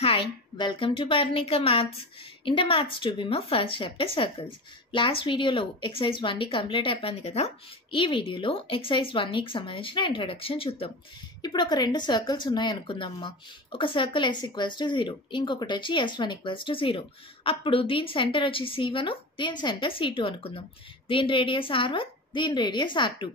Hi, welcome to Parnika Maths. In the Maths 2B first chapter circles. Last video lo exercise 1D complete అయిపోయింది కదా. ఈ వీడియోలో exercise 1E కి సంబంధించిన introduction చూద్దాం. ఇప్పుడు ఒక రెండు సర్కిల్స్ ఉన్నాయి అనుకుందామమ్మా. ఒక సర్కిల్ s = 0, ఇంకొకటి వచ్చి s1 = 0. అప్పుడు దీని సెంటర్ వచ్చి c1, దీని సెంటర్ c2 అనుకుందాం. దీని రేడియస్ r1, దీని radius r2.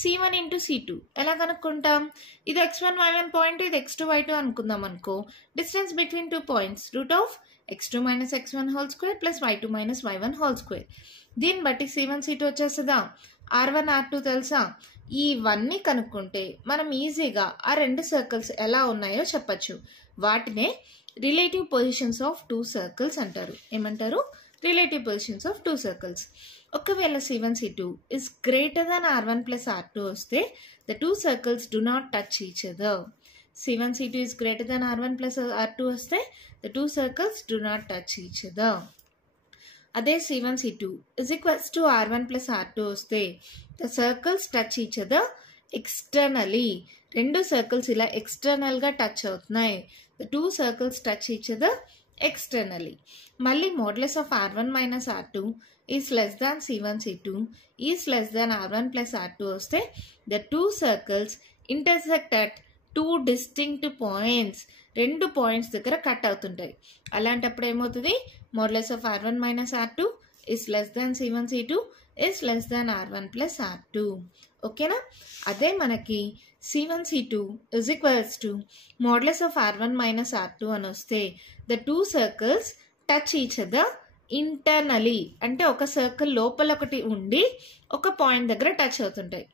c1 into c2 ఎలా కనుక్కుంటాం? ఇది x1 y1 పాయింట్, ఇది x2 y2 అనుకుందాం అనుకో. Distance between two points x2 - x1 whole square plus y2 - y1 whole square. దీన్ని బట్టి c1 c2 వచ్చేస్తుందా? r1 r2 తెలుసా? ఇవన్నీ కనుక్కుంటే మనం ఈజీగా ఆ రెండు సర్కిల్స్ ఎలా ఉన్నాయో చెప్పచ్చు. వాటినే relative positions of two circles అంటారు. ఏమంటారు? Relative positions of two circles. ఒకవేళ c1 c2 is greater than r1 plus r2 వస్తే the two circles do not touch each other. c1 c2 is greater than r1 plus r2 వస్తే the two circles do not touch each other. అదే c1 c2 is equals to r1 plus r2 వస్తే the circles touch each other externally. రెండు circles ఇలా external గా touch అవుతున్నాయి. the two circles touch each other externally. మళ్ళీ modulus of r1 minus r2 is less than c1 c2 is less than r1 plus r2 వస్తే the two circles intersect at two distinct points. రెండు points దగ్గర cut అవుతుంటాయి. అలాంటప్పుడు ఏమవుతుంది? modulus of r1 minus r2 is less than c1 c2 is less than r1 plus r2. ఓకేనా? అదే మనకి c1 c2 is equals to modulus of r1 minus r2 అని వస్తే the two circles touch each other internally. అంటే ఒక circle లోపల ఒకటి ఉండి ఒక పాయింట్ దగ్గర టచ్ అవుతుంటాయి.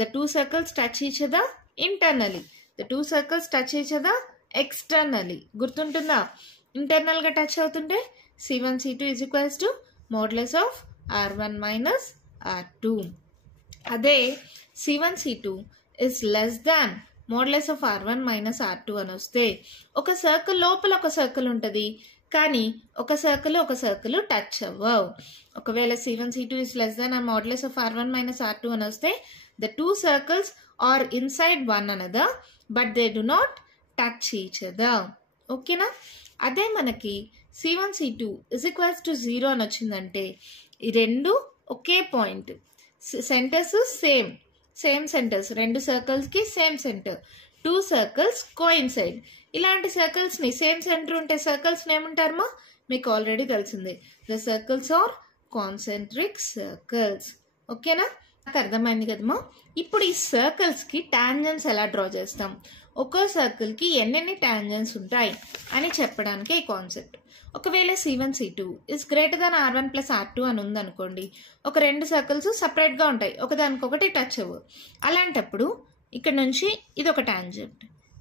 the two circles touch each other internally. the two circles touch each other externally. గుర్తుంటుందా? ఇంటర్నల్ గా టచ్ అవుతుంటే c1 c2 is equals to modulus of r1 minus r2. అదే c1 c2 is less than modulus of r1 minus r2 అని వస్తే ఒక circle లోపల ఒక circle ఉంటుంది, కానీ ఒక సర్కిల్ టచ్ అవ్వవు. ఒకవేళ c1 c2 is less than a modulus of r1 minus r2 అని వస్తే the two circles are inside one another but they do not touch each other. ఓకేనా? అదే మనకి c1 c2 is equals to 0 అని వచ్చిందంటే ఈ రెండు ఒకే పాయింట్, సెంటర్స్ సేమ్ సెంటర్స్, రెండు సర్కిల్స్ కి same centre, two circles coincide. ఇలాంటి సర్కిల్స్ ని సేమ్ సెంటర్ ఉంటే సర్కిల్స్ ఏమంటారమ్మా? మీకు ఆల్రెడీ తెలిసిందే, the circles are concentric circles. ఓకేనా? నాకు అర్థమైంది కదమ్మా. ఇప్పుడు ఈ సర్కిల్స్ కి టాంజెంట్స్ ఎలా డ్రా చేస్తాం, ఒక్కో సర్కిల్ కి ఎన్నెన్ని టాంజెంట్స్ ఉంటాయి అని చెప్పడానికి ఈ కాన్సెప్ట్. ఒకవేళ c1 c2 is greater than r1 plus r2 అని ఉందనుకోండి, ఒక రెండు సర్కిల్స్ సపరేట్ గా ఉంటాయి, ఒకదానికొకటి టచ్ అవ్వవు. అలాంటప్పుడు ఇక్కడ నుంచి ఇదొక టాంజెంట్,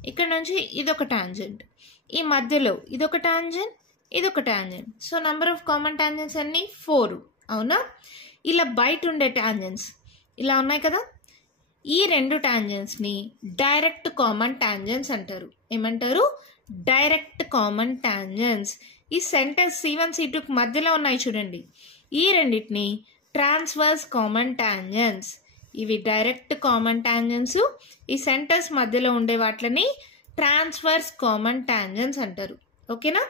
ఇక్కడ నుంచి ఇదొక టాంజెంట్, ఈ మధ్యలో ఇదొక టాంజెంట్, ఇదొక tangent. So number of common tangents అన్ని 4. అవునా? ఇలా బయట ఉండే టాంజెంట్స్ ఇలా ఉన్నాయి కదా, ఈ రెండు టాంజెంట్స్ ని డైరెక్ట్ కామన్ టాంజెంట్స్ అంటారు. ఏమంటారు? Direct common tangents. ఈ సెంటర్స్ c1 c2 మధ్యలో ఉన్నాయి చూడండి, ఈ రెండింటిని ట్రాన్స్వర్స్ కామన్ టాంజెంట్స్. ఇవి డైరెక్ట్ కామన్ టాంజెంట్స్. ఈ సెంటర్స్ మధ్యలో ఉండే వాటిని ట్రాన్స్వర్స్ కామన్ టాంజెంట్స్ అంటారు. ఓకేనా?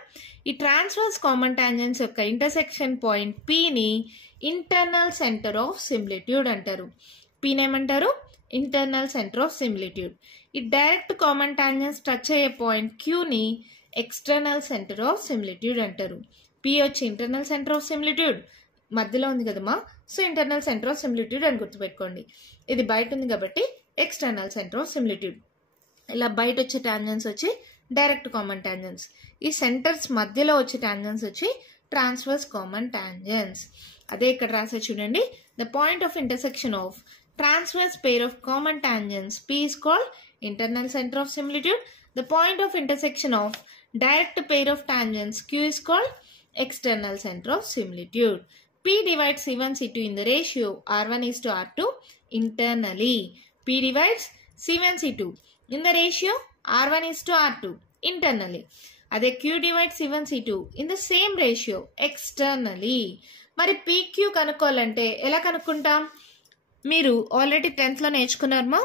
ఈ ట్రాన్స్వర్స్ కామన్ టాంజెంట్స్ యొక్క ఇంటర్సెక్షన్ పాయింట్ P ని ఇంటర్నల్ సెంటర్ ఆఫ్ సిమిలిట్యూడ్ అంటారు. P ఏమంటారు? Internal centre of similitude. ఈ డైరెక్ట్ కామన్ టాంజెంట్స్ టచ్ అయ్యే పాయింట్ Q ని ఎక్స్టర్నల్ సెంటర్ ఆఫ్ సిమిలిట్యూడ్ అంటారు. P వచ్చి ఇంటర్నల్ సెంటర్ ఆఫ్ సిమిలిట్యూడ్, మధ్యలో ఉంది కదమ్మా, so internal centre of similitude అని గుర్తుపెట్టుకోండి. ఇది బయట ఉంది కాబట్టి ఎక్స్టర్నల్ సెంటర్ ఆఫ్ సిమిలిట్యూడ్. ఇలా బయట వచ్చే టాంజెంట్స్ వచ్చి డైరెక్ట్ కామన్ టాంజెంట్స్, ఈ సెంటర్స్ మధ్యలో వచ్చే టాంజెంట్స్ వచ్చి ట్రాన్స్వర్స్ కామన్ టాంజెంట్స్. అదే ఇక్కడ రాసే చూడండి, the point of intersection of transverse pair of common tangents P is called internal center of similitude. The point of intersection of direct pair of tangents Q is called external center of similitude. P divides C1 C2 in the ratio R1 is to R2 internally. P divides C1 C2 in the ratio R1 is to R2 internally. అదే Q divides C1 C2 in the same ratio externally. మరి PQ కనుక్కోవాలంటే ఎలా కనుక్కుంటాం? మీరు already 10th లో నేర్చుకున్నారమ్మా.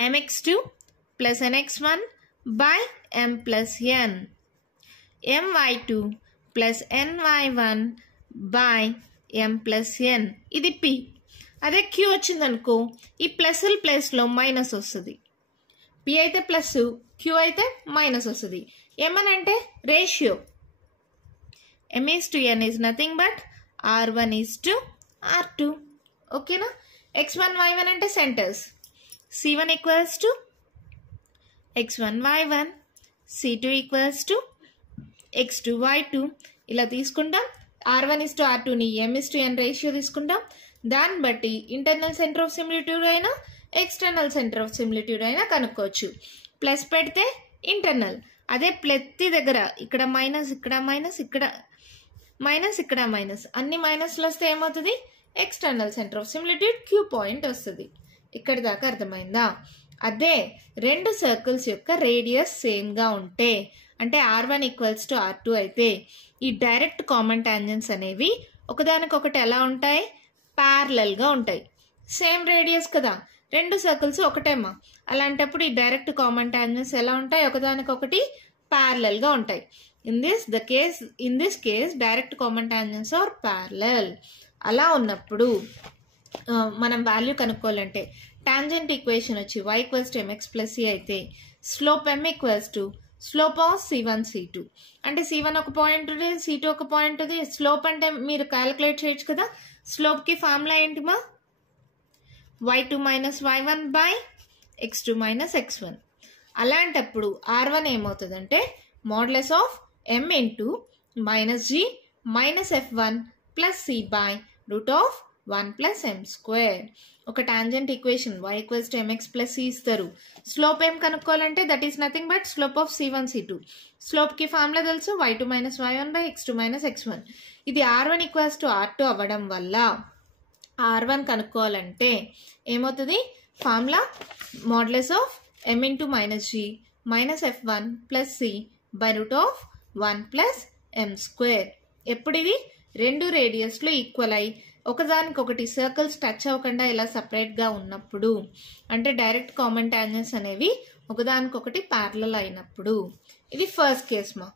mx2 plus nx1 by m plus n. my2 plus ny1 by m plus n. ఇది p. అదే q వచ్చిందనుకో ఈ ప్లస్ల ప్లేస్లో మైనస్ వస్తుంది. p అయితే ప్లస్, q అయితే మైనస్ వస్తుంది. ఏమనంటే ratio m:n is nothing but r1 is to r2. ఓకేనా? x1 y1 అంటే centres. c1 equals to x1 y1, c2 equals to x2 y2. ఇలా తీసుకుంటాం. r1 is to r2ని m:n ratio తీసుకుంటాం. దాన్ని బట్టి ఇంటర్నల్ సెంటర్ ఆఫ్ సిమిలిట్యూడ్ అయినా external centre of similitude అయినా కనుక్కోవచ్చు. ప్లస్ పెడితే ఇంటర్నల్, అదే ప్రతి దగ్గర ఇక్కడ మైనస్, ఇక్కడ మైనస్, ఇక్కడ మైనస్, ఇక్కడ మైనస్, అన్ని మైనస్లు వస్తే ఏమవుతుంది? External centre of similitude Q point వస్తుంది. ఇక్కడి దాకా అర్థమైందా? అదే రెండు సర్కిల్స్ యొక్క రేడియస్ సేమ్గా ఉంటే, అంటే r1 ఈక్వల్స్ టు r2 అయితే ఈ డైరెక్ట్ కామన్ టాంజెంట్స్ అనేవి ఒకదానికొకటి ఎలా ఉంటాయి? ప్యారలల్గా ఉంటాయి. సేమ్ రేడియస్ కదా, రెండు సర్కిల్స్ ఒకటేమా. అలాంటప్పుడు ఈ డైరెక్ట్ కామన్ టాంజెంట్స్ ఎలా ఉంటాయి? ఒకదానికొకటి ప్యారలల్గా ఉంటాయి. In this case direct common tangents are parallel. అలా ఉన్నప్పుడు మనం వాల్యూ కనుక్కోవాలంటే టాంజెంట్ ఈక్వేషన్ వచ్చి y equals to mx plus c అయితే slope m equals to slope of c1 c2. అంటే c1 ఒక పాయింట్ ఉంది, c2 ఒక పాయింట్ ఉంది. స్లోప్ అంటే మీరు క్యాలిక్యులేట్ చేయొచ్చు కదా. స్లోప్కి ఫార్ములా ఏంటి మా? y2 minus y1 by x2 minus x1. అలాంటప్పుడు r1 ఏమవుతుందంటే modulus of m into minus g minus f1 plus c by root of 1 plus m square. ఒక tangent equation y equals to mx plus c ఇస్తారు. Slope ఏం కనుక్కోవాలంటే that is nothing but slope of c1 c2. స్లోప్కి formula తెలుసు y2 minus y1 by x2 minus x1. ఇది r1 equals to r2 అవ్వడం వల్ల r1 కనుక్కోవాలంటే ఏమవుతుంది? Formula modulus of m into minus g minus f1 plus c by root of 1 plus m square. ఎప్పుడు ఇది రెండు రేడియస్లు equal అయి ఒకదానికొకటి సర్కిల్స్ టచ్ అవ్వకుండా ఇలా సపరేట్గా ఉన్నప్పుడు, అంటే డైరెక్ట్ కామన్ టాంజెంట్స్ అనేవి ఒకదానికొకటి ప్యారలల్ అయినప్పుడు. ఇది ఫస్ట్ కేస్ మా.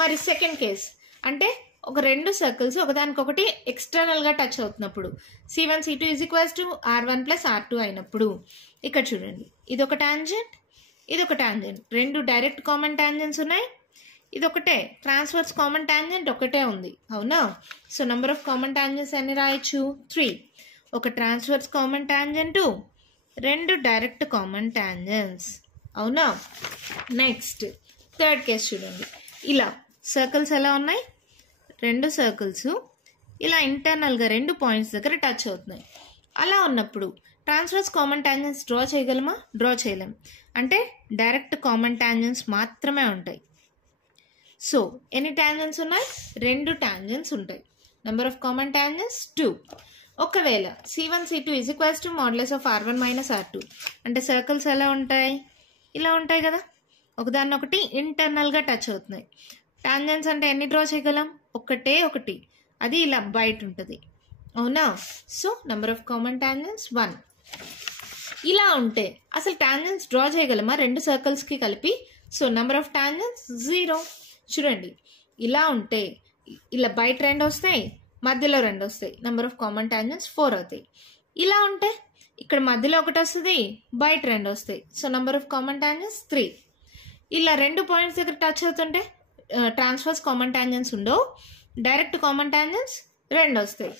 మరి సెకండ్ కేస్ అంటే ఒక రెండు సర్కిల్స్ ఒకదానికొకటి ఎక్స్టర్నల్గా టచ్ అవుతున్నప్పుడు c1 c2 is equals to r1 plus r2 అయినప్పుడు ఇక్కడ చూడండి, ఇది ఒక టాంజెంట్, ఇది ఒక టాంజెంట్. రెండు డైరెక్ట్ కామన్ టాంజెంట్స్ ఉన్నాయి. ఇది ఒకటే ట్రాన్స్వర్స్ కామన్ టాంజెంట్ ఒకటే ఉంది, అవునా? So number of common tangents ఎన్ని రాయొచ్చు? 3. ఒక ట్రాన్స్వర్స్ కామన్ టాంజెంట్, రెండు డైరెక్ట్ కామన్ టాంజెంట్స్, అవునా? నెక్స్ట్ థర్డ్ కేస్ చూడండి. ఇలా సర్కిల్స్ ఎలా ఉన్నాయి? రెండు సర్కిల్స్ ఇలా ఇంటర్నల్గా రెండు పాయింట్స్ దగ్గర టచ్ అవుతున్నాయి. అలా ఉన్నప్పుడు ట్రాన్స్వర్స్ కామన్ టాంజెంట్స్ డ్రా చేయగలమా? డ్రా చేయలేం. అంటే డైరెక్ట్ కామన్ టాంజెంట్స్ మాత్రమే ఉంటాయి. సో ఎన్ని టాంజెంట్స్ ఉన్నాయి? రెండు టాంజెంట్స్ ఉంటాయి. Number of common tangents 2. ఒకవేళ c1 c2 is equals to modulus of r1 minus r2 అంటే సర్కిల్స్ ఎలా ఉంటాయి? ఇలా ఉంటాయి కదా, ఒకదాన్నొకటి ఇంటర్నల్గా టచ్ అవుతున్నాయి. టాంజెంట్స్ అంటే ఎన్ని డ్రా చేయగలం? ఒకటే ఒకటి, అది ఇలా బయట ఉంటుంది, అవునా? So number of common tangents 1. ఇలా ఉంటే అసలు టాంజెంట్స్ డ్రా చేయగలమా రెండు సర్కిల్స్కి కలిపి? So number of tangents 0. చూడండి, ఇలా ఉంటే ఇలా బయట రెండు వస్తాయి, మధ్యలో రెండు వస్తాయి, నెంబర్ ఆఫ్ కామన్ టాంజెంట్స్ 4 అవుతాయి. ఇలా ఉంటే ఇక్కడ మధ్యలో ఒకటి వస్తుంది, బయట రెండు వస్తాయి, so number of common tangents 3. ఇలా రెండు పాయింట్స్ దగ్గర టచ్ అవుతుంటే ట్రాన్స్వర్స్ కామన్ టాంజెంట్స్ ఉండవు, డైరెక్ట్ కామన్ టాంజెంట్స్ రెండు వస్తాయి.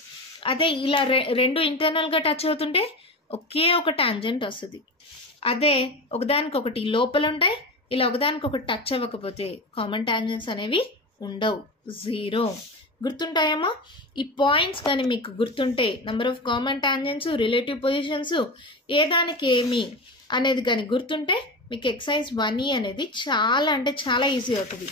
అదే ఇలా రెండు ఇంటర్నల్గా టచ్ అవుతుంటే ఒకే ఒక టాంజెంట్ వస్తుంది. అదే ఒకదానికొకటి లోపల ఉంటాయి, ఇలా ఒకదానికొకటి టచ్ అవ్వకపోతే కామన్ టాంజెంట్స్ అనేవి ఉండవు, 0. గుర్తుంటాయమ్మా? ఈ పాయింట్స్ కానీ మీకు గుర్తుంటే number of common tangents, relative positions, ఏ దానికి ఏమి అనేది కానీ గుర్తుంటే మీకు ఎక్సర్సైజ్ 1E అనేది చాలా అంటే చాలా ఈజీ అవుతుంది.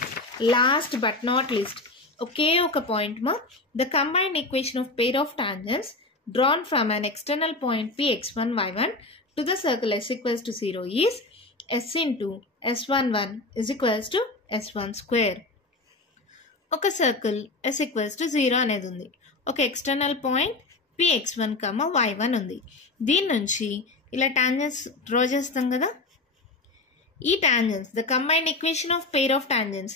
లాస్ట్ బట్ నాట్ లీస్ట్ ఒకే ఒక పాయింట్ మా, the combined equation of pair of tangents drawn from an external point p x1 y1 to the circle s equals to 0 is s into s11 is equals to s1 square. ఒక circle s equals to 0 అనేది ఉంది, ఒక external point p x1, y1 ఉంది. దీని నుంచి ఇలా tangents draw చేస్తాం కదా, ఈ tangents the combined equation of pair of tangents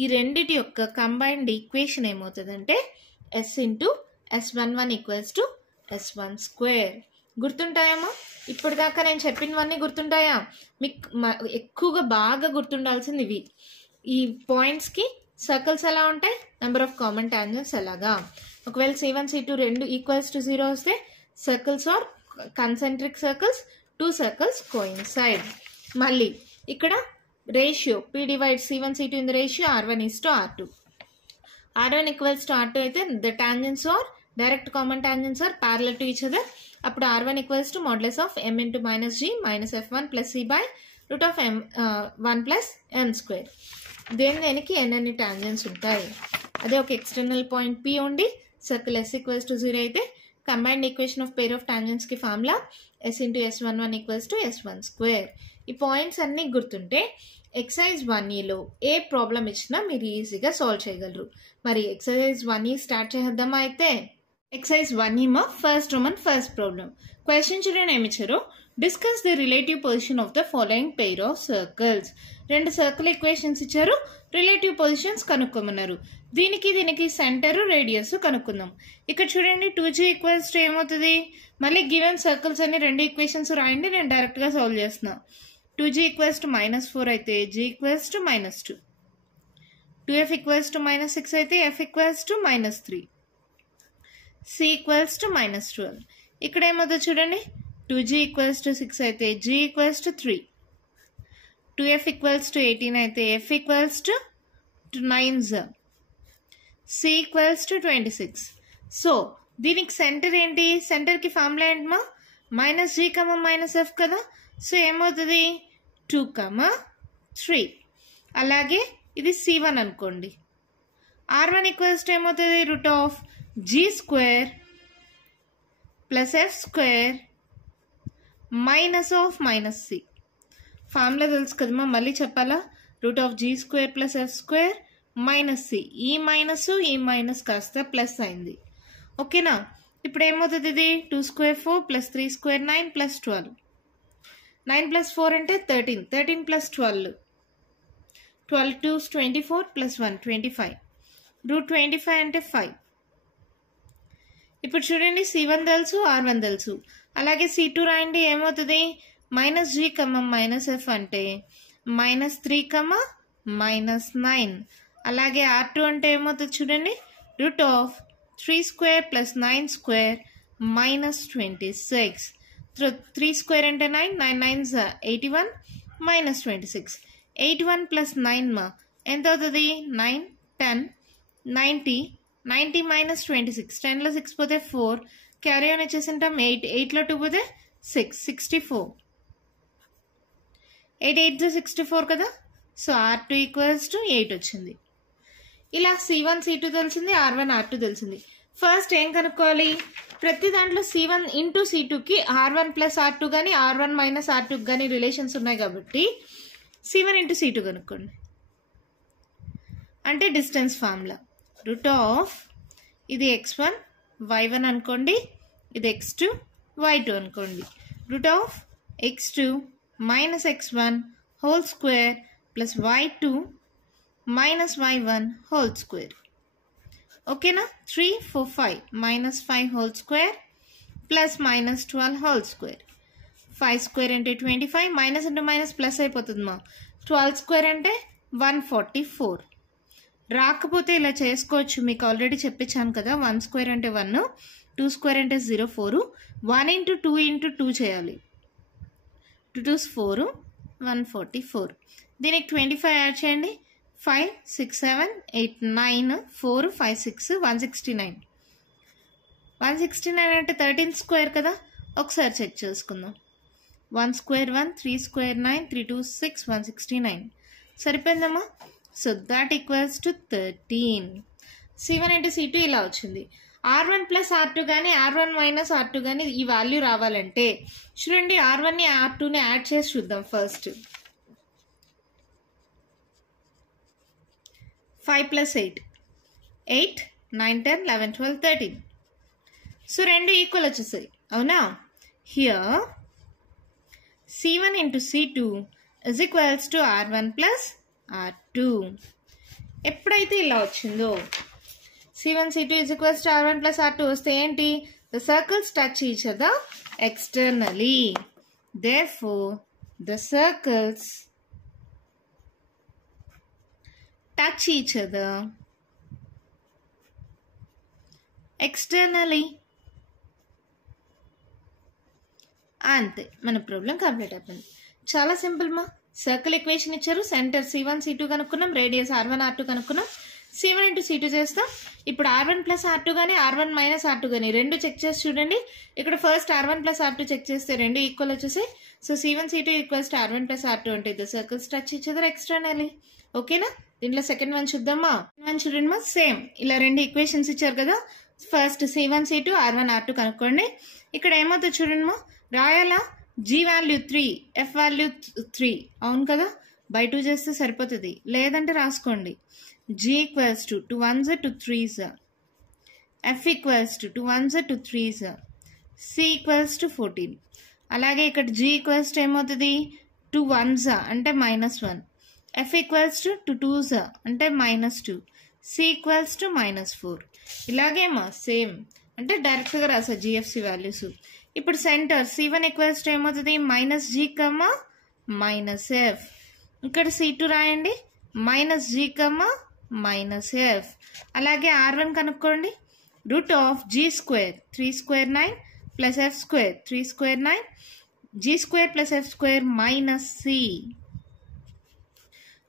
ఈ రెండిటి యొక్క కంబైన్డ్ ఈక్వేషన్ ఏమవుతుందంటే s into s11 equals to s1 square. గుర్తుంటాయమ్మా? ఇప్పుడు దాకా నేను చెప్పినవన్నీ గుర్తుంటాయా? మీకు ఎక్కువగా బాగా గుర్తుండాల్సింది ఇవి. ఈ పాయింట్స్కి సర్కిల్స్ ఎలా ఉంటాయి, నెంబర్ ఆఫ్ కామన్ టాంజెంట్స్ ఎలాగా. ఒకవేళ C1 C2 రెండు ఈక్వల్స్ టు 0 వస్తే circles are concentric circles, 2 circles coincide. మళ్ళీ ఇక్కడ ratio P divide C1 C2 in the ratio R1 is to R2. R1 equals to R2 అయితే the tangents are direct common tangents are parallel to each other. అప్పుడు R1 equals to modulus of m into minus g minus f1 plus c by root of m1 plus m square. దేనికి ఎన్ని tangents ఉంటాయి. అదే ఒక external point P ఉండి circle s equals to 0 అయితే combined equation of pair of tangents కి formula s into s11 equals to s1 square. ఈ points అన్నీ గుర్తుంటే ఎక్సర్సైజ్ 1Eలో ఏ ప్రాబ్లం ఇచ్చినా మీరు ఈజీగా సాల్వ్ చేయగలరు. మరి ఎక్సర్సైజ్ 1E స్టార్ట్ చేద్దామా? అయితే ఎక్సర్సైజ్ 1E మా first Roman first problem. Question చూడండి ఏమి ఇచ్చారో. Discuss the relative position of the following pair of circles. రెండు సర్కిల్ ఈక్వేషన్స్ ఇచ్చారు, రిలేటివ్ పొజిషన్స్ కనుక్కోమన్నారు. దీనికి సెంటర్ రేడియస్ కనుక్కుందాం. ఇక్కడ చూడండి 2g ఈక్వల్స్ టు ఏమవుతుంది, మళ్ళీ గివెన్ సర్కిల్స్ అన్ని రెండు ఈక్వేషన్స్ రాయండి, నేను డైరెక్ట్గా సాల్వ్ చేస్తున్నా. 2g ఈక్వల్స్ టు -4 అయితే g equals to -2, 2f equals to -6 అయితే f equals to -3, c equals to -12. ఇక్కడ ఏమవుతుంది చూడండి, 2g ఈక్వల్స్ టు 6 అయితే g equals to 3, 2f equals to 18 అయితే f equals to 9, c equals to 26. So దీనికి centre ఏంటి, సెంటర్కి ఫార్ములా ఏంటమ్మా, -g, -f కదా. సో ఏమవుతుంది 2, 3. అలాగే ఇది C1 అనుకోండి. R1 ఈక్వల్స్ టు ఏమవుతుంది, root of g square plus f square minus of -c. Formula తెలుసు కదమ్మా, మళ్ళీ చెప్పాలా, root of g square plus f square minus c. ఈ మైనస్ కాస్త ప్లస్ అయింది. ఓకేనా? ఇప్పుడు ఏమవుతుంది, ఇది 2 square 4 plus 3 square 9 plus 12. 9 plus 4 అంటే 13, 13 ప్లస్ 12, 12 2 24 ప్లస్ 1 25, రూట్ 25 అంటే 5. ఇప్పుడు చూడండి C1 తెలుసు, R1 తెలుసు. అలాగే C2 రాయండి, ఏమవుతుంది -g, -f అంటే -3, -9. అలాగే R2 అంటే ఏమవుతుంది చూడండి, root of 3 square plus 9 square -26. 3 square అంటే 9, 9 9s 81 -26. 81 ప్లస్ 9 మా ఎంత అవుతుంది, 9 10 90, 90 -26. 10లో 6 పోతే 4, క్యారీ ఆన్ వచ్చేసింటాం 8, 8లో 2 పోతే 6, 64. 8 8 64 కదా. సో R2 ఈక్వల్స్ టు 8 వచ్చింది. ఇలా C1 C2 తెలిసింది, R1 R2 తెలిసింది. ఫస్ట్ ఏం కనుక్కోవాలి, ప్రతి దాంట్లో C1 into C2కి R1 plus R2 కానీ R1 మైనస్ R2 కానీ రిలేషన్స్ ఉన్నాయి కాబట్టి C1 ఇంటూ C2 కనుక్కోండి. అంటే డిస్టెన్స్ ఫార్ములా రూట్ ఆఫ్ ఇది x1 y1 అనుకోండి, ఇది x2 y2 అనుకోండి. Root of x2 minus x1 whole square plus y2 minus y1 whole square. ఓకేనా? 3 4 5 -5 whole square plus -12 whole square. 5 square అంటే 25, మైనస్ ఇంటూ మైనస్ ప్లస్ అయిపోతుంది మా. 12 square అంటే 144. రాకపోతే ఇలా చేసుకోవచ్చు, మీకు ఆల్రెడీ చెప్పించాను కదా. 1 స్క్వేర్ అంటే 1, 2 స్క్వేర్ అంటే 0 4, 1 ఇంటూ 2 ఇంటూ 2 చేయాలి. 2 2s 4, 144. దీనికి 25 యాడ్ చేయండి. 5 6 7 8 9 4 5 6 169. 169 అంటే 13 స్క్వేర్ కదా. ఒకసారి చెక్ చేసుకుందాం. 1 స్క్వేర్ 1, 3 స్క్వేర్ 9, 3 2 6 169. సరిపోయిందమ్మా. So that equals to 13. C1 into C2 ఇలా వచ్చింది. R1 ప్లస్ R2 కానీ R1 మైనస్ R2 కానీ ఈ వాల్యూ రావాలంటే చూడండి, R1ని R2ని యాడ్ చేసి చూద్దాం. First 5 plus 8 8 9 10 11 12 13. సో రెండు ఈక్వల్ వచ్చేసాయి, అవునా? Here C1 into C2 is equals to R1 plus R2. ఎప్పుడైతే ఇలా వచ్చిందో C1 C2 is equals to R1 plus R2 వస్తే ఏంటి? The circles touch each other externally. Therefore, the circles touch each other externally. అంతే, మన problem complete అయిపోయింది. చాలా simple మా. సర్కిల్ ఈక్వేషన్ ఇచ్చారు, సెంటర్ C1 C2 కనుక్కున్నాం, రేడియస్ R1 R2 కనుక్కున్నాం, C1 into C2 చేస్తాం. ఇప్పుడు R1 ప్లస్ R2 కానీ R1 మైనస్ R2 కానీ రెండు చెక్ చేసి చూడండి. ఇక్కడ first R1 plus R2 check చేస్తే రెండు ఈక్వల్ వచ్చేసాయి. So C1 C2 equals to R1 plus R2 అంటే the circles touch each other externally. ఓకేనా? దీంట్లో సెకండ్ వన్ చూద్దామా? చూడండి మా, సేమ్ ఇలా రెండు ఈక్వేషన్స్ ఇచ్చారు కదా. First C1 C2 R1 R2 కనుక్కోండి. ఇక్కడ ఏమవుతుంది చూడండి మా, రాయాలా? G వాల్యూ 3, F వాల్యూ 3, అవును కదా? బై 2 చేస్తే సరిపోతుంది, లేదంటే రాసుకోండి. G equals to 2 1s 2 3s, F equals to 2 1s 2 3s, C equals to 14. అలాగే ఇక్కడ G equals to ఏమవుతుంది? 2 1s అంటే -1, F equals to 2 2s అంటే -2, C equals to -4. ఇలాగే మా సేమ్ అంటే డైరెక్ట్గా రాసా GFC వాల్యూస్. ఇప్పుడు సెంటర్ C1 ఈక్వల్స్ టు ఏమవుతుంది? -G, -F. ఇక్కడ C2 రాయండి, -G, -F. అలాగే R1 కనుక్కోండి. Root of G square 3 square 9 plus F square 3 square 9, G square plus F square -C.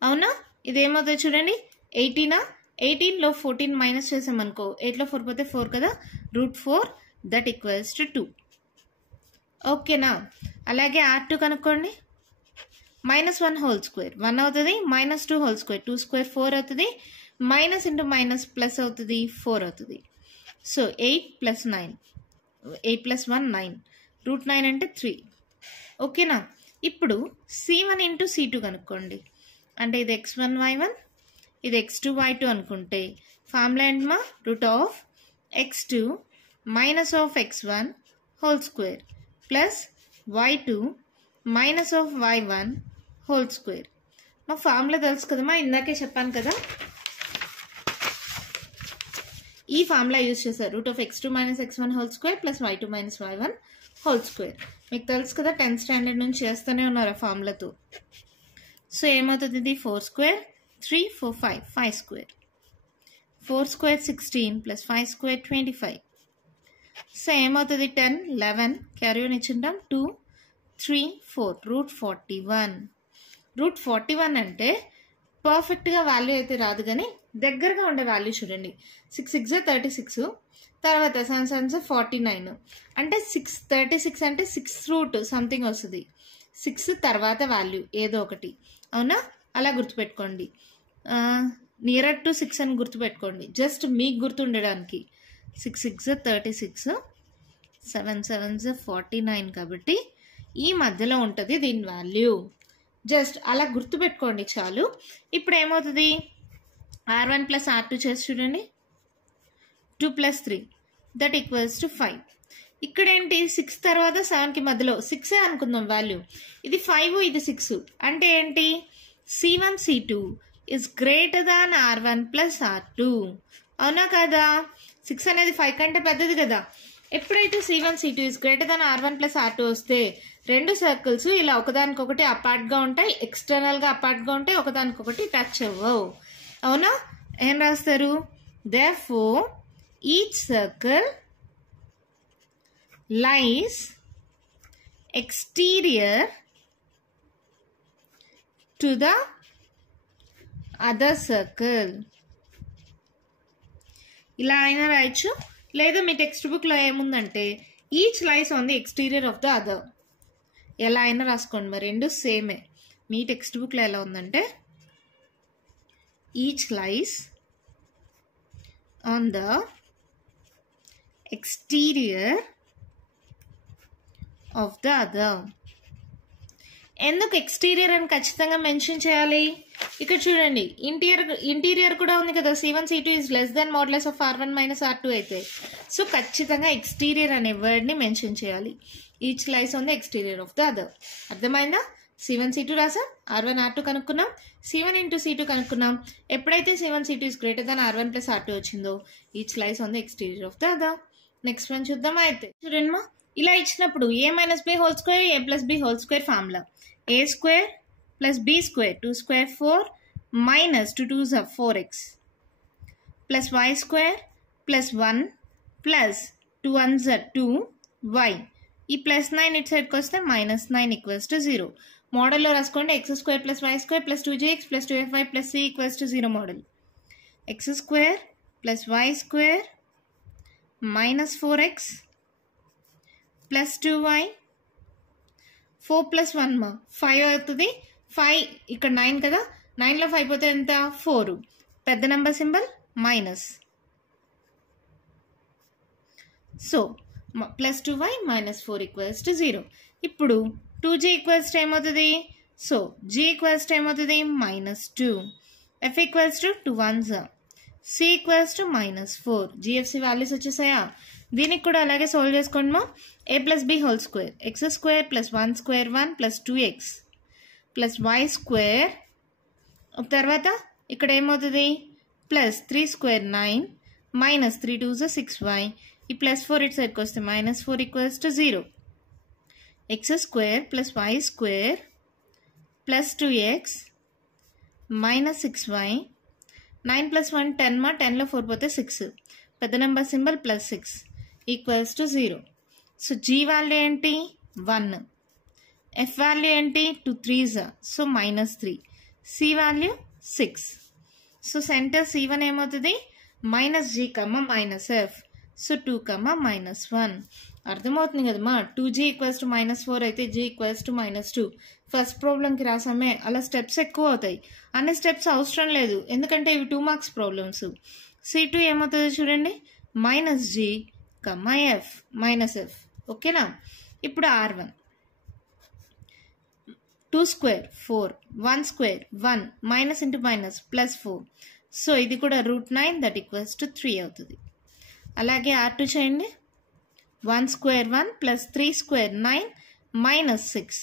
అవునా? ఇదేమవుతుంది చూడండి, 18. 18లో 14 మైనస్ చేసామనుకో, 8లో 4 పోతే 4 కదా, √4 దట్ ఈక్వల్స్ టు 2. ఓకేనా? అలాగే R2 కనుక్కోండి. -1 హోల్ స్క్వేర్ 1 అవుతుంది, -2 హోల్ స్క్వేర్ 2 స్క్వేర్ 4 అవుతుంది, మైనస్ ఇంటూ మైనస్ ప్లస్ అవుతుంది 4 అవుతుంది. సో 8 + 9, 8 + 1 9, √9 అంటే 3. ఓకేనా? ఇప్పుడు C1 ఇంటూ C2 కనుక్కోండి. అంటే ఇది x1 y1, ఇది x2 y2 అనుకుంటే ఫార్ములా ఏంటమ్మా? Root of x2 minus of x1 whole square plus y2 minus of y1 whole square. మా ఫార్ములా తెలుసు కదమ్మా, ఇందాకే చెప్పాను కదా. ఈ ఫార్ములా యూజ్ చేశారు, root of x2 minus x1 whole square plus y2 minus y1 whole square. మీకు తెలుసు కదా, 10th స్టాండర్డ్ నుంచి చేస్తూనే ఉన్నారు ఆ ఫార్ములాతో. సో ఏమవుతుంది? ఇది 4 square 3 4 5 5 square, 4 square 16 plus 5 square 25. So ఏమవుతుంది? 10 11 క్యారీ ఆన్ ఇచ్చింటాం, 2 3 4 √41. √41 అంటే పర్ఫెక్ట్గా వాల్యూ అయితే రాదు, కానీ దగ్గరగా ఉండే వాల్యూ చూడండి. 6 6 36, తర్వాత 7 7 49, అంటే 636 అంటే 6 రూట్ సంథింగ్ వస్తుంది. 6 తర్వాత వాల్యూ ఏదో ఒకటి, అవునా? అలా గుర్తుపెట్టుకోండి. నియర్ టు 6 అని గుర్తుపెట్టుకోండి, జస్ట్ మీకు గుర్తుండడానికి. 6 6 36, 7 7 49 కాబట్టి ఈ మధ్యలో ఉంటుంది దీని వాల్యూ. జస్ట్ అలా గుర్తుపెట్టుకోండి చాలు. ఇప్పుడు ఏమవుతుంది? R1 ప్లస్ R2 చేసి చూడండి. 2 + 3 దట్ ఈక్వల్స్ టు 5. ఇక్కడ ఏంటి? 6 తర్వాత 7కి మధ్యలో 6 అనుకుందాం వాల్యూ. ఇది 5, ఇది 6 అంటే ఏంటి? C1 C2 is greater than R1 plus R2. అవునా కదా? 6 అనేది 5 కంటే పెద్దది కదా. ఎప్పుడైతే C1 C2 is greater than R1 plus R2 వస్తే రెండు సర్కిల్స్ ఇలా ఒకదానికొకటి అపార్ట్గా ఉంటాయి, ఎక్స్టర్నల్గా అపార్ట్గా ఉంటాయి, ఒకదానికొకటి టచ్ అవ్వవు. అవునా? ఏం రాస్తారు? Therefore, each circle lies exterior to the other circle. ఇలా అయినా రాయొచ్చు, లేదా మీ టెక్స్ట్ బుక్లో ఏముందంటే each lies on the exterior of the other. ఎలా అయినా రాసుకోండి, మరి రెండు సేమే. మీ టెక్స్ట్ బుక్లో ఎలా ఉందంటే each lies on the exterior of the other. ఎందుకు ఎక్స్టీరియర్ అని ఖచ్చితంగా మెన్షన్ చేయాలి? ఇక్కడ చూడండి, ఇంటీరియర్ కూడా ఉంది కదా. C1 C2 is less than modulus of R1 minus R2 అయితే, సో ఖచ్చితంగా ఎక్స్టీరియర్ అనే వర్డ్ని మెన్షన్ చేయాలి. Each lies on the exterior of the other. అర్థమైందా? C1 C2 రాసాం, R1 R2 కనుక్కున్నాం, C1 into C2 కనుక్కున్నాం. ఎప్పుడైతే C1 C2 is greater than R1 plus R2 వచ్చిందో each lies on the exterior of the other. Next one చూద్దాం. అయితే చూడండి మా, ఇలా ఇచ్చినప్పుడు a minus b whole square a plus b whole square formula a square plus b square 2 square 4 minus 2 2s are 4x plus y square plus 1 plus 2 1s are 2y. ఈ plus 9 ఇటు సైడ్కి వస్తే మైనస్ 9 ఈక్వల్స్ టు 0. మోడల్లో రాసుకోండి X square plus Y square plus 2jx plus 2fy plus c equals to 0 model. X square plus Y square minus 4x plus 2y 4 plus 1 మా 5 అవుతుంది. 5 ఇక్కడ 9 కదా, 9లో 5 పోతే ఎంత 4, పెద్ద number symbol minus. So plus 2y minus 4 equals to 0. ఇప్పుడు 2g equals to ఏమవుతుంది? So g equals to ఏమవుతుంది? Minus 2. f equals to 2 1s, c equals to minus 4. gfc values వచ్చేసాయా? దీనికి కూడా అలాగే సాల్వ్ చేసుకోండి మా. a plus b whole square x square plus 1 square 1 plus 2x plus y square, తర్వాత ఇక్కడ ఏమవుతుంది? Plus 3 square 9 minus 3 2s 6y. ఈ ప్లస్ 4 ఇటు సైడ్కి వస్తే minus 4 equals to 0. X square plus Y square plus 2x minus 6y. 9 plus 1 10 మా, 10లో 4 పోతే 6, పెద్ద number symbol plus 6 equals to 0. So g value ఏంటి? 1. f వాల్యూ ఏంటి? 2 3s, so minus 3. c value 6. So centre c1 ఏమవుతుంది? Minus g minus f. So 2 minus 1. అర్థమవుతుంది కదమ్మా. 2g equals to minus 4 అయితే g equals to minus 2. First ప్రాబ్లంకి రాసామే, అలా steps ఎక్కువ అవుతాయి. అన్ని స్టెప్స్ అవసరం లేదు, ఎందుకంటే ఇవి 2 మార్క్స్ ప్రాబ్లమ్స్. c2 ఏమవుతుంది చూడండి? Minus g f minus f. ఓకేనా? ఇప్పుడు r1 2 square 4 1 square 1 minus into minus plus 4. So ఇది కూడా √9 దట్ ఈక్వల్స్ టు 3 అవుతుంది. అలాగే R2 చేయండి. 1 స్క్వేర్ 1 ప్లస్ 3 స్క్వేర్ 9 మైనస్ 6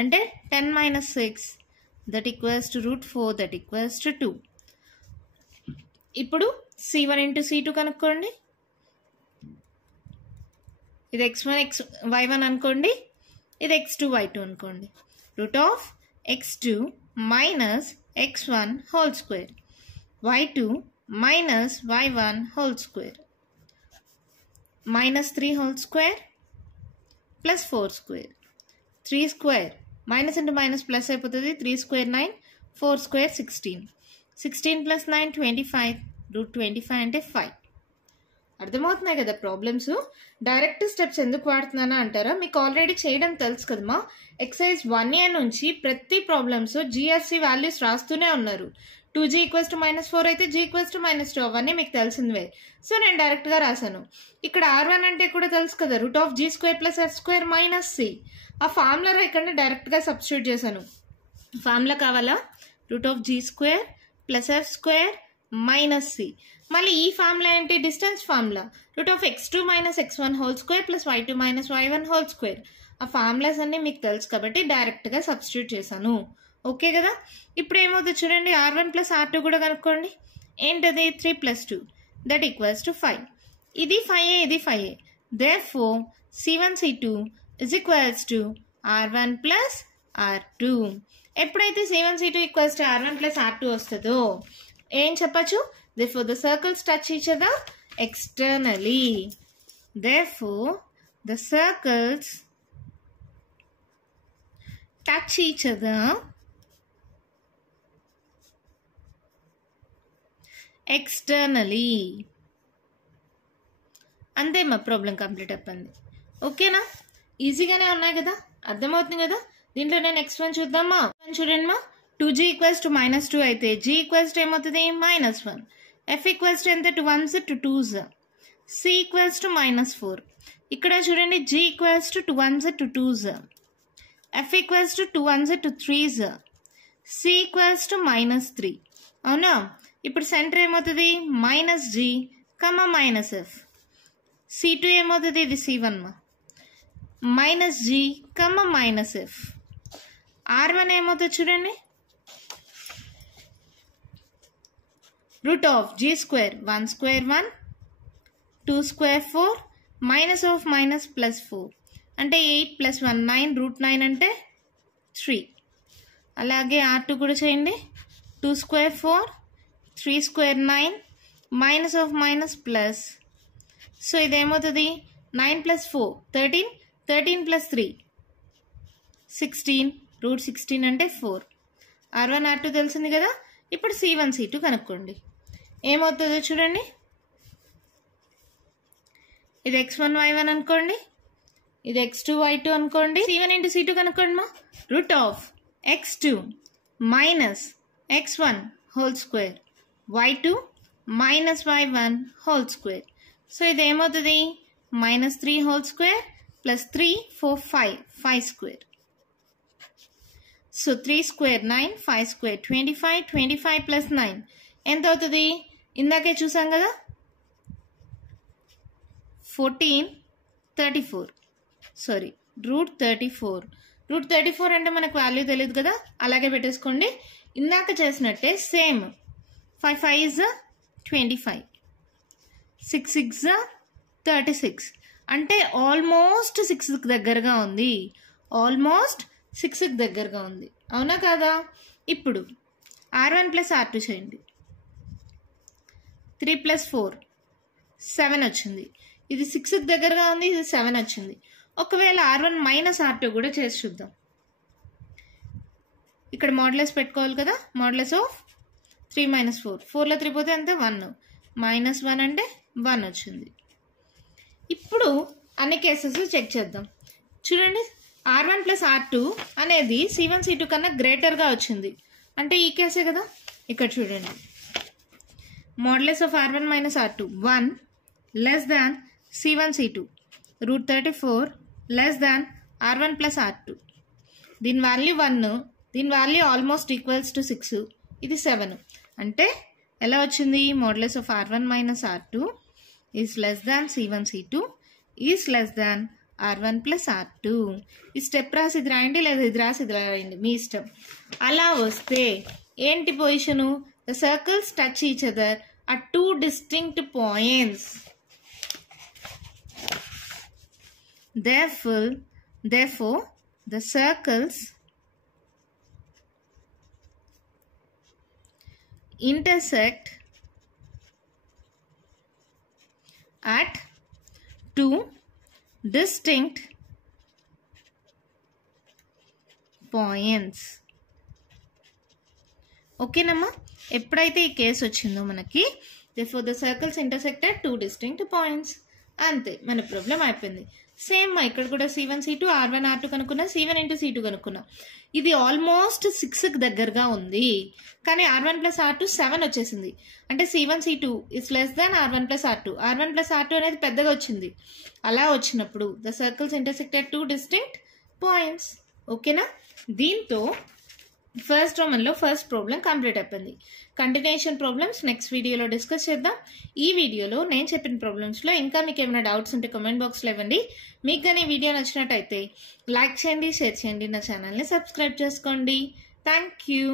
అంటే 10 minus 6 that equals to √4 that equals to 2. ఇప్పుడు c1 ఇంటూ c2 కనుక్కోండి. ఇది x1 y1 అనుకోండి, ఇది x2 y2 అనుకోండి. Root of x2 minus x1 whole square y2 minus y1 whole square minus 3 whole square plus 4 square 3 square minus into minus plus అయిపోతుంది. 3 square 9 4 square 16 16 plus 9 25 √25 అంటే 5. అర్థమవుతున్నాయి కదా problems. Direct steps ఎందుకు వాడుతున్నానా అంటారా? మీకు already చేయడం తెలుసు కదమ్మా. ఎక్సైజ్ 1A నుంచి ప్రతి ప్రాబ్లమ్స్ జిఎఫ్సి వాల్యూస్ రాస్తూనే ఉన్నారు. 2g ఈక్వల్స్ టు మైనస్ 4 అయితే g ఈక్వల్స్ టు మైనస్ 2 అవన్నీ మీకు తెలిసిందివే. సో నేను డైరెక్ట్గా రాశాను. ఇక్కడ r1 అంటే కూడా తెలుసు కదా, root of g square plus f square minus c. ఆ ఫార్ములా రాయకుండా డైరెక్ట్గా సబ్స్టిట్యూట్ చేశాను. ఫార్ములా కావాలా? Root of g square plus f square minus c. మళ్ళీ ఈ ఫార్ములా ఏంటి? Distance formula. Root of x2 minus x1 whole square plus y2 minus y1 whole square. ఆ formulas అన్నీ మీకు తెలుసు కాబట్టి డైరెక్ట్గా సబ్స్టిట్యూట్ చేశాను. ఓకే కదా? ఇప్పుడు ఏమవుతుంది చూడండి, r1 ప్లస్ r2 కూడా కనుక్కోండి. ఏంటది? 3 ప్లస్ 2 దట్ ఈక్వల్స్ టు 5. ఇది 5a, ఇది 5a. Therefore c1 c2 is equals to r1 plus r2. ఎప్పుడైతే c1 c2 equals to r1 plus r2 వస్తుందో ఏం చెప్పచ్చు? Therefore, the circles touch each other externally. Therefore, the circles touch each other externally. అంతే మా problem complete అయిపోయింది. ఓకేనా? ఈజీగానే ఉన్నాయి కదా, అర్థమవుతుంది కదా. దీంట్లో నేను నెక్స్ట్ వన్ చూద్దామా. చూడండి మా, 2g ఈక్వల్స్ టు మైనస్ 2 అయితే g ఈక్వల్స్ టు ఏమవుతుంది? మైనస్ 1. f ఈక్వల్స్ టు ఎంత? 2 1s 2 2s. c equals to minus 4. ఇక్కడ చూడండి, g equals to 2 1s 2 2s. f equals to 2 1s 2 3s. c equals to minus 3. అవునా? ఇప్పుడు centre ఏమవుతుంది? Minus g minus f. c2 ఏమవుతుంది? ఇది c1 minus g minus f. R1 ఏమవుతుంది చూడండి, root of g square 1 square 1 2 square 4 minus of minus plus 4 అంటే 8 plus 1 9 root 9 అంటే 3. అలాగే R2 కూడా చేయండి, 2 square 4 3 square 9 minus of minus plus. So ఇదేమవుతుంది 9 plus 4 13 13 plus 3 16 root 16 అంటే 4. R1 R2 తెలిసింది కదా. ఇప్పుడు C1 C2 కనుక్కోండి. ఏమవుతుందో చూడండి, ఇది x1 y1 అనుకోండి, ఇది x2 y2 అనుకోండి. C1 into C2 కనుక్కోండి మా. Root of x2 minus x1 whole square y2 minus y1 whole square. So ఇది ఏమవుతుంది minus 3 whole square plus 3 4 5 square. So 3 square 9 5 square 25 25 plus 9 ఎంత అవుతుంది, ఇందాకే చూసాం కదా 14 34 సారీ రూట్ 34 అంటే మనకు వాల్యూ తెలియదు కదా, అలాగే పెట్టేసుకోండి. ఇందాక చేసినట్టే సేమ్ 5 5 is 25 6 6 36 అంటే ఆల్మోస్ట్ 6 దగ్గరగా ఉంది, ఆల్మోస్ట్ 6 దగ్గరగా ఉంది, అవునా కాదా. ఇప్పుడు R1 ప్లస్ R2 చేయండి, 3 ప్లస్ 4 7 వచ్చింది, ఇది 6 దగ్గరగా ఉంది, ఇది 7 వచ్చింది. ఒకవేళ R1 మైనస్ R2 కూడా చేసి చూద్దాం. ఇక్కడ మోడ్యులస్ పెట్టుకోవాలి కదా, మోడ్యులస్ ఆఫ్ 3 మైనస్ 4 4లో 3 పోతే అంతే 1 మైనస్ 1 అంటే 1 వచ్చింది. ఇప్పుడు అన్ని కేసెస్ చెక్ చేద్దాం. చూడండి R1 ప్లస్ R2 అనేది C1 C2 కన్నా గ్రేటర్గా వచ్చింది అంటే ఈ కేసే కదా. ఇక్కడ చూడండి modulus of R1 minus R2 1 less than C1 C2 root 34 less than R1 plus R2. దీని వాల్యూ 1, దీని వాల్యూ ఆల్మోస్ట్ ఈక్వల్స్ టు 6, ఇది 7. అంటే ఎలా వచ్చింది modulus of R1 minus R2 is less than C1 C2 is less than R1 plus R2. ఈ step రాసి ఇది రాయండి, లేదా ఇది రాసి ఇది రాయండి, మీ ఇష్టం. అలా వస్తే ఏంటి position, the circles touch each other at 2 distinct points. Therefore, the circles intersect at 2 distinct points. ఓకేనమ్మా. ఎప్పుడైతే ఈ కేసు వచ్చిందో మనకి therefore the circles intersect at 2 distinct points, అంతే మన ప్రాబ్లం అయిపోయింది. సేమ్ ఇక్కడ కూడా C1 C2 R1 R2 కనుక్కున్నా, C1 into C2 కనుక్కున్నా. ఇది ఆల్మోస్ట్ 6 దగ్గరగా ఉంది, కానీ R1 ప్లస్ R2 7 వచ్చేసింది. అంటే C1 C2 is less than R1 plus R2. R1 plus R2 అనేది పెద్దగా వచ్చింది. అలా వచ్చినప్పుడు the circles intersect at 2 distinct points. ఓకేనా. దీంతో ఫస్ట్ రోమన్లో ఫస్ట్ ప్రాబ్లం కంప్లీట్ అయిపోయింది. కంటిన్యూషన్ ప్రాబ్లమ్స్ నెక్స్ట్ వీడియోలో డిస్కస్ చేద్దాం. ఈ వీడియోలో నేను చెప్పిన ప్రాబ్లమ్స్లో ఇంకా మీకు ఏమైనా డౌట్స్ ఉంటే కామెంట్ బాక్స్లో ఇవ్వండి. మీకు కానీ ఈ వీడియో నచ్చినట్టయితే లైక్ చేయండి, షేర్ చేయండి, నా ఛానల్ని సబ్స్క్రైబ్ చేసుకోండి. Thank you.